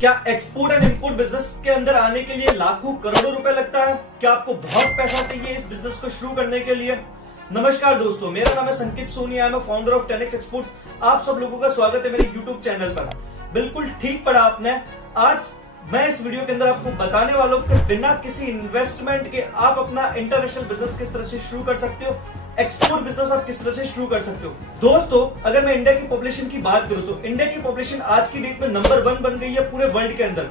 क्या export and import business के अंदर आने के लिए लाखों करोड़ों रुपए लगता है? क्या आपको बहुत पैसा चाहिए इस बिजनेस को शुरू करने के लिए? नमस्कार दोस्तों, मेरा नाम है Sankit Soni, I am founder of 10x exports. आप सब लोगों का स्वागत है मेरे यूट्यूब चैनल पर। बिल्कुल ठीक पढ़ा आपने। आज मैं इस वीडियो के अंदर आपको बताने वाला हूं कि बिना किसी इन्वेस्टमेंट के आप अपना इंटरनेशनल बिजनेस किस तरह से शुरू कर सकते हो, एक्सपोर्ट बिजनेस आप किस तरह से शुरू कर सकते हो। दोस्तों, अगर मैं इंडिया की पॉपुलेशन की बात करूं तो इंडिया की पॉपुलेशन आज की डेट में नंबर 1 बन गई है पूरे वर्ल्ड के अंदर।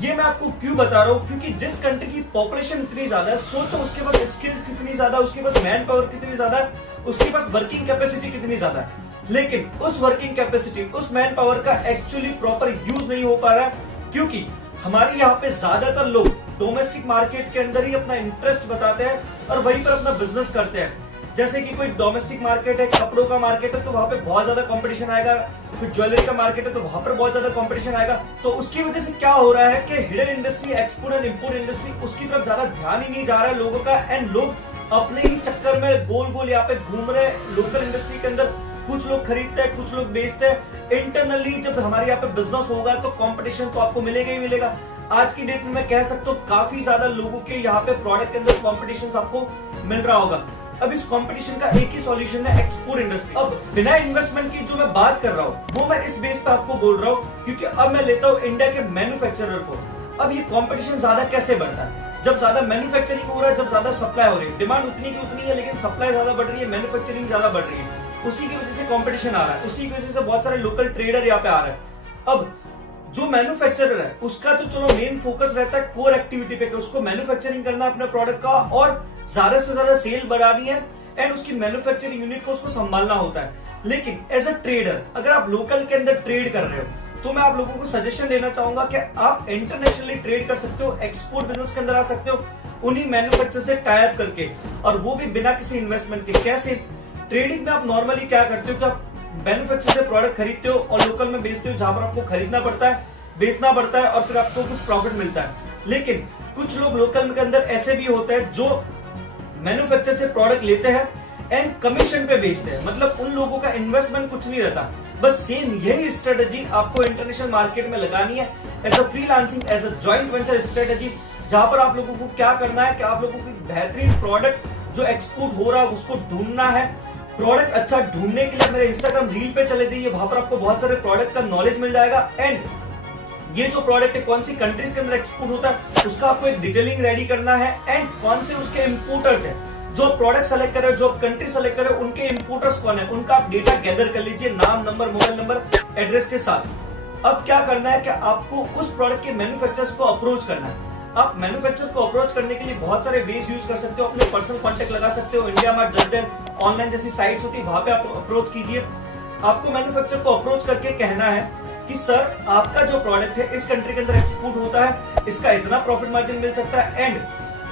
ये मैं आपको क्यों बता रहा हूं, क्योंकि जिस कंट्री की पॉपुलेशन इतनी ज्यादा है, सोचो उसके पास स्किल्स कितनी ज्यादा है, उसके पास मैन पावर कितनी ज्यादा है, उसके पास वर्किंग कैपेसिटी कितनी ज्यादा है। लेकिन उस वर्किंग कैपेसिटी, उस मैन पावर का एक्चुअली प्रॉपर यूज नहीं हो पा रहा है, क्योंकि हमारे यहाँ पे ज्यादातर लोग डोमेस्टिक मार्केट के अंदर ही अपना इंटरेस्ट बताते हैं और वहीं पर अपना बिजनेस करते हैं। जैसे कि कोई डोमेस्टिक मार्केट है, कपड़ों का मार्केट है, तो वहां पे बहुत ज्यादा कंपटीशन आएगा। कोई ज्वेलरी का मार्केट है तो वहां पर बहुत ज्यादा कंपटीशन आएगा। तो उसकी वजह से क्या हो रहा है कि hidden industry, export and import industry, उसकी तरफ ज्यादा ध्यान ही नहीं जा रहा है लोगों का। एंड लोग अपने ही चक्कर में गोल गोल यहाँ पे घूम रहे हैं। लोकल इंडस्ट्री के अंदर कुछ लोग खरीदते हैं, कुछ लोग बेचते हैं। इंटरनली जब हमारे यहाँ पे बिजनेस होगा तो कंपटीशन तो आपको मिलेगा ही मिलेगा। आज की डेट में मैं कह सकता हूँ काफी ज्यादा लोगों के यहाँ पे प्रोडक्ट के अंदर कंपटीशन आपको मिल रहा होगा। अब इस कंपटीशन का एक ही सॉल्यूशन है, एक्सपोर्ट इंडस्ट्री। अब बिना इन्वेस्टमेंट की जो मैं बात कर रहा हूँ वो मैं इस बेस पे आपको बोल रहा हूँ, क्योंकि अब मैं लेता हूँ इंडिया के मैन्युफैक्चरर को। अब ये कंपटीशन ज्यादा कैसे बढ़ता है? जब ज्यादा मैन्युफैक्चरिंग हो रहा है, जब ज्यादा सप्लाई हो रही है। डिमांड उतनी की उतनी है लेकिन सप्लाई ज्यादा बढ़ रही है, मैन्युफैक्चरिंग ज्यादा बढ़ रही है। उसी की वजह से कंपटीशन आ रहा है, उसी की वजह से बहुत सारे लोकल ट्रेडर यहाँ पे आ रहे हैं। अब जो मैन्युफैक्चरर है उसका तो चलो मेन फोकस रहता है कोर एक्टिविटी पे, उसको मैन्युफैक्चरिंग करना है अपने प्रोडक्ट का और ज्यादा से ज्यादा सेल बढ़ानी है एंड उसकी मैन्युफैक्चरिंग यूनिट को उसको संभालना होता है। लेकिन एज अ ट्रेडर अगर आप लोकल के अंदर ट्रेड कर रहे हो तो मैं आप लोगों को सजेशन देना चाहूंगा कि आप इंटरनेशनली ट्रेड कर सकते हो, एक्सपोर्ट बिजनेस के अंदर आ सकते हो उन्हीं मैन्युफैक्चरर से टाई अप करके, और वो भी बिना किसी इन्वेस्टमेंट के। कैसे? ट्रेडिंग में आप नॉर्मली क्या करते हो कि आप मैन्युफैक्चरर से प्रोडक्ट खरीदते हो और लोकल में बेचते हो, जहां पर आपको खरीदना पड़ता है, बेचना पड़ता है और फिर आपको कुछ प्रॉफिट मिलता है। लेकिन कुछ लोग लोकल के अंदर ऐसे भी होते हैं जो मैन्युफैक्चरर से प्रोडक्ट लेते हैं एंड कमीशन पे बेचते हैं। मतलब उन लोगों का इन्वेस्टमेंट कुछ नहीं रहता। बस सेम यही स्ट्रेटेजी आपको इंटरनेशनल मार्केट में लगानी है as a freelancing, as a joint venture strategy, जहां पर आप लोगों को क्या करना है कि आप लोगों को बेहतरीन प्रोडक्ट जो एक्सपोर्ट हो रहा है उसको ढूंढना है। प्रोडक्ट अच्छा ढूंढने के लिए मेरे इंस्टाग्राम रील पे चले जाइए, वहां पर आपको बहुत सारे प्रोडक्ट का नॉलेज मिल जाएगा। एंड ये जो प्रोडक्ट है कौन सी कंट्रीज के अंदर एक्सपोर्ट होता है उसका आपको एक डिटेलिंग रेडी करना है। एंड कौन से उसके इंपोर्टर्स है, जो प्रोडक्ट सेलेक्ट करे, जो कंट्री सेलेक्ट करे, उनके इंपोर्टर्स कौन है, उनका आप डेटा गैदर कर लीजिए, नाम, नंबर, मोबाइल नंबर, एड्रेस के साथ। अब क्या करना है कि आपको उस प्रोडक्ट के मैन्युफैक्चरर्स को अप्रोच करना है। आप मैन्युफैक्चरर को अप्रोच करने के लिए बहुत सारे वेज यूज कर सकते हो। अपने पर्सनल कॉन्टेक्ट लगा सकते हो, इंडिया मार्ट, जस्टन, ऑनलाइन जैसी साइट्स होती है, वहां पे आप अप्रोच कीजिए। आपको मैन्युफैक्चरर को अप्रोच करके कहना है कि सर आपका जो प्रोडक्ट है इस कंट्री के अंदर एक्सपोर्ट होता है, इसका इतना प्रॉफिट मार्जिन मिल सकता है एंड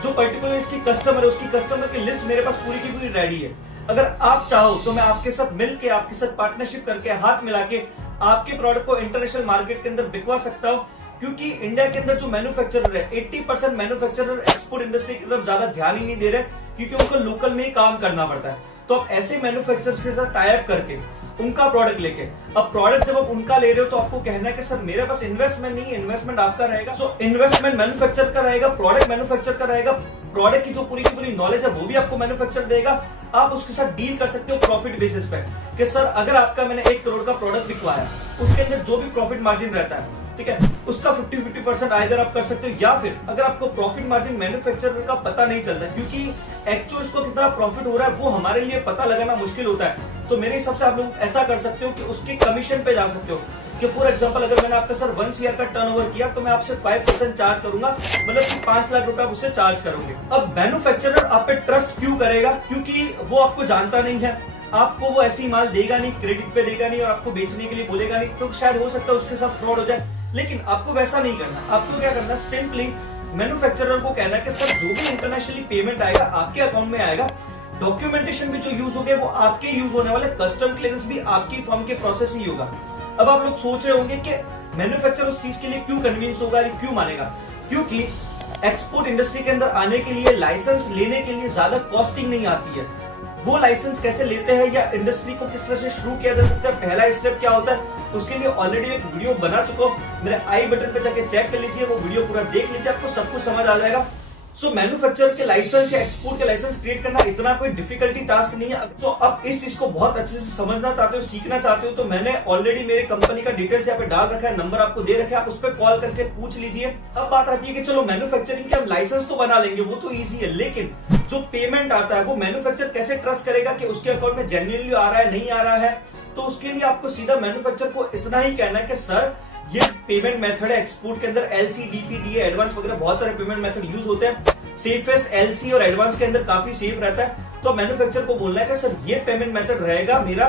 जो पर्टिकुलर इसकी कस्टमर है उसकी कस्टमर की लिस्ट मेरे पास पूरी की पूरी रेडी है। अगर आप चाहो तो मैं आपके साथ मिलके, आपके साथ पार्टनरशिप करके, हाथ मिला के आपके प्रोडक्ट को इंटरनेशनल मार्केट के अंदर बिकवा सकता हूं। क्योंकि इंडिया के अंदर जो मैन्युफैक्चरर है 80% मैन्युफैक्चरर एक्सपोर्ट इंडस्ट्री की तरफ ज्यादा ध्यान ही नहीं दे रहे, क्योंकि उनको लोकल में ही काम करना पड़ता है। तो आप ऐसे मैन्युफैक्चरर्स के साथ टाई अप करके उनका प्रोडक्ट लेके, अब प्रोडक्ट जब आप उनका ले रहे हो तो आपको कहना है कि सर मेरे पास इन्वेस्टमेंट नहीं है, इन्वेस्टमेंट आपका रहेगा। सो इन्वेस्टमेंट मैन्युफैक्चर का रहेगा, प्रोडक्ट मैन्युफैक्चर का रहेगा, प्रोडक्ट की जो पूरी की पूरी नॉलेज है वो भी आपको मैन्युफैक्चर देगा। आप उसके साथ डील कर सकते हो प्रॉफिट बेसिस पे कि सर अगर आपका मैंने 1 करोड़ का प्रोडक्ट बिकवाया, उसके अंदर जो भी प्रॉफिट मार्जिन रहता है, ठीक है, उसका 50-50% आइदर आप कर सकते हो, या फिर अगर आपको प्रॉफिट मार्जिन मैन्युफैक्चरर का पता नहीं चलता, क्योंकि एक्चुअल इसको कितना प्रॉफिट हो रहा है वो हमारे लिए पता लगाना मुश्किल होता है, तो मेरे हिसाब से आप लोग ऐसा कर सकते हो कि उसके कमीशन पे जा सकते हो। कि फॉर एग्जांपल अगर मैंने आपका सर 1 CR का टर्नओवर किया तो मैं आपसे 5% चार्ज करूंगा, मतलब कि 5 लाख रुपए आप उससे चार्ज करोगे। अब मैन्युफैक्चरर आप पे ट्रस्ट क्यों करेगा? क्योंकि वो आपको जानता नहीं है, आपको वो ऐसी माल देगा नहीं, क्रेडिट पे देगा नहीं और आपको बेचने के लिए बोलेगा नहीं, तो शायद हो सकता है उसके साथ फ्रॉड हो जाए। लेकिन आपको वैसा नहीं करना। आपको क्या करना, सिंपली मैन्युफैक्चरर को कहना है कि सर जो भी इंटरनेशनली पेमेंट आएगा आपके अकाउंट में आएगा, डॉक्यूमेंटेशन भी जो यूज होगा वो आपके यूज होने वाले, कस्टम क्लियरेंस भी आपकी फर्म के प्रोसेस ही होगा। अब आप लोग सोच रहे होंगे कि मैन्युफैक्चरर उस चीज के लिए क्यों कन्विंस होगा, क्यों मानेगा? क्योंकि एक्सपोर्ट इंडस्ट्री के अंदर आने के लिए, लाइसेंस लेने के लिए ज्यादा कॉस्टिंग नहीं आती है। वो लाइसेंस कैसे लेते हैं या इंडस्ट्री को किस तरह से शुरू किया जा सकता है, पहला स्टेप क्या होता है, उसके लिए ऑलरेडी एक वीडियो बना चुका हूं, मेरे आई बटन पे जाके चेक कर लीजिए, वो वीडियो पूरा देख लीजिए, आपको सब कुछ समझ आ जाएगा। सो मैन्युफैक्चर के लाइसेंस या एक्सपोर्ट के लाइसेंस क्रिएट करना इतना कोई डिफिकल्टी टास्क नहीं है। सो अब इस चीज को बहुत अच्छे से समझना चाहते हो, सीखना चाहते हो, तो मैंने ऑलरेडी मेरे कंपनी का डिटेल्स यहाँ पे डाल रखा है, नंबर आपको दे रखा है, आप उस पर कॉल करके पूछ लीजिए। अब बात आती है कि चलो मैन्युफैक्चरिंग के हम लाइसेंस तो बना लेंगे, वो तो ईजी है, लेकिन जो पेमेंट आता है वो मैन्युफैक्चर कैसे ट्रस्ट करेगा कि उसके अकाउंट में जेन्युइनली आ रहा है, नहीं आ रहा है। तो उसके लिए आपको सीधा मैन्युफैक्चर को इतना ही कहना है कि सर ये पेमेंट मेथड है, एक्सपोर्ट के अंदर एलसी, डीपी, डीए, एडवांस वगैरह बहुत सारे पेमेंट मेथड यूज होते हैं। सेफेस्ट एलसी और एडवांस के अंदर काफी सेफ रहता है। तो मैन्युफैक्चर को बोलना है कि सर ये पेमेंट मेथड रहेगा मेरा,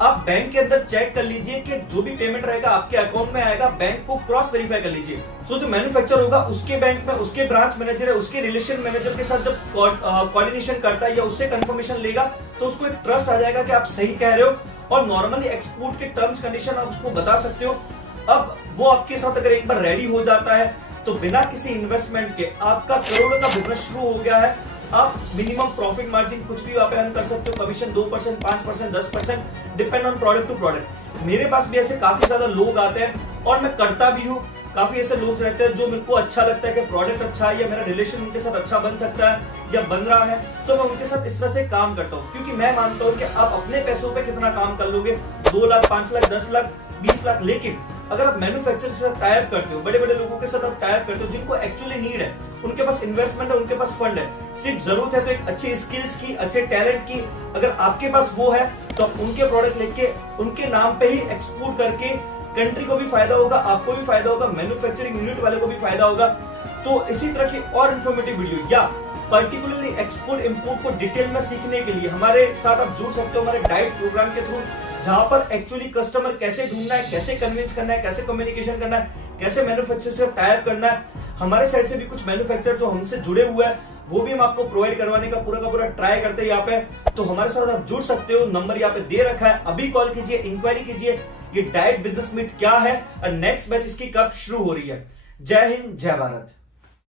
आप बैंक के अंदर चेक कर लीजिए कि जो भी पेमेंट रहेगा आपके अकाउंट में आएगा, बैंक को क्रॉस वेरीफाई कर लीजिए। सो जो मैन्युफैक्चर होगा उसके बैंक में उसके ब्रांच मैनेजर है, उसके रिलेशन मैनेजर के साथ जब कोऑर्डिनेशन करता है या उससे कंफर्मेशन लेगा तो उसको एक ट्रस्ट आ जाएगा कि आप सही कह रहे हो, और नॉर्मली एक्सपोर्ट के टर्म्स कंडीशन आप उसको बता सकते हो। अब वो आपके साथ अगर एक बार रेडी हो जाता है तो बिना किसी इन्वेस्टमेंट के आपका करोड़ों का बिजनेस शुरू हो गया है। आप मिनिमम प्रॉफिट मार्जिन कुछ भी आप अर्न कर सकते हो, commission 2%, 5%, 10%, depend on product to product. मेरे पास भी ऐसे काफी ज्यादा लोग आते हैं और मैं करता भी हूँ। काफी ऐसे लोग रहते हैं जो मेरे को अच्छा लगता है कि प्रोडक्ट अच्छा है या मेरा रिलेशन उनके साथ अच्छा बन सकता है या बन रहा है, तो मैं उनके साथ इस तरह से काम करता हूँ, क्योंकि मैं मानता हूँ कि आप अपने पैसों पे कितना काम कर लोगे, 2 लाख, 5 लाख, 10 लाख, 20 लाख, लेकिन अगर आप मैन्युफैक्चर के साथ टाई अप करते हो, बड़े बड़े लोगों के साथ आप टाई अप करते हो जिनको एक्चुअली नीड है, उनके पास इन्वेस्टमेंट है, उनके पास फंड है, सिर्फ जरूरत है तो एक अच्छी स्किल्स की, अच्छे टैलेंट की, अगर आपके पास वो है तो आप उनके प्रोडक्ट लेके उनके नाम पे ही एक्सपोर्ट करके कंट्री को भी फायदा होगा, आपको भी फायदा होगा, मैन्युफैक्चरिंग यूनिट वाले को भी फायदा होगा। तो इसी तरह की और इन्फॉर्मेटिव वीडियो या पर्टिकुलरली एक्सपोर्ट इंपोर्ट को डिटेल में सीखने के लिए हमारे साथ आप जुड़ सकते हो हमारे डाइट प्रोग्राम के थ्रू, जहां पर एक्चुअली कस्टमर कैसे ढूंढना है, कैसे कन्विंस करना है, कैसे कम्युनिकेशन करना है, कैसे मैन्युफैक्चर से टाई अप करना है। हमारे साइड से भी कुछ मैन्युफैक्चर जो हमसे जुड़े हुए हैं वो भी हम आपको प्रोवाइड करवाने का पूरा ट्राई करते हैं यहाँ पे। तो हमारे साथ आप जुड़ सकते हो, नंबर यहाँ पे दे रखा है, अभी कॉल कीजिए, इंक्वायरी कीजिए ये डाइट बिजनेस मीट क्या है और नेक्स्ट बैच इसकी कब शुरू हो रही है। जय हिंद, जय भारत।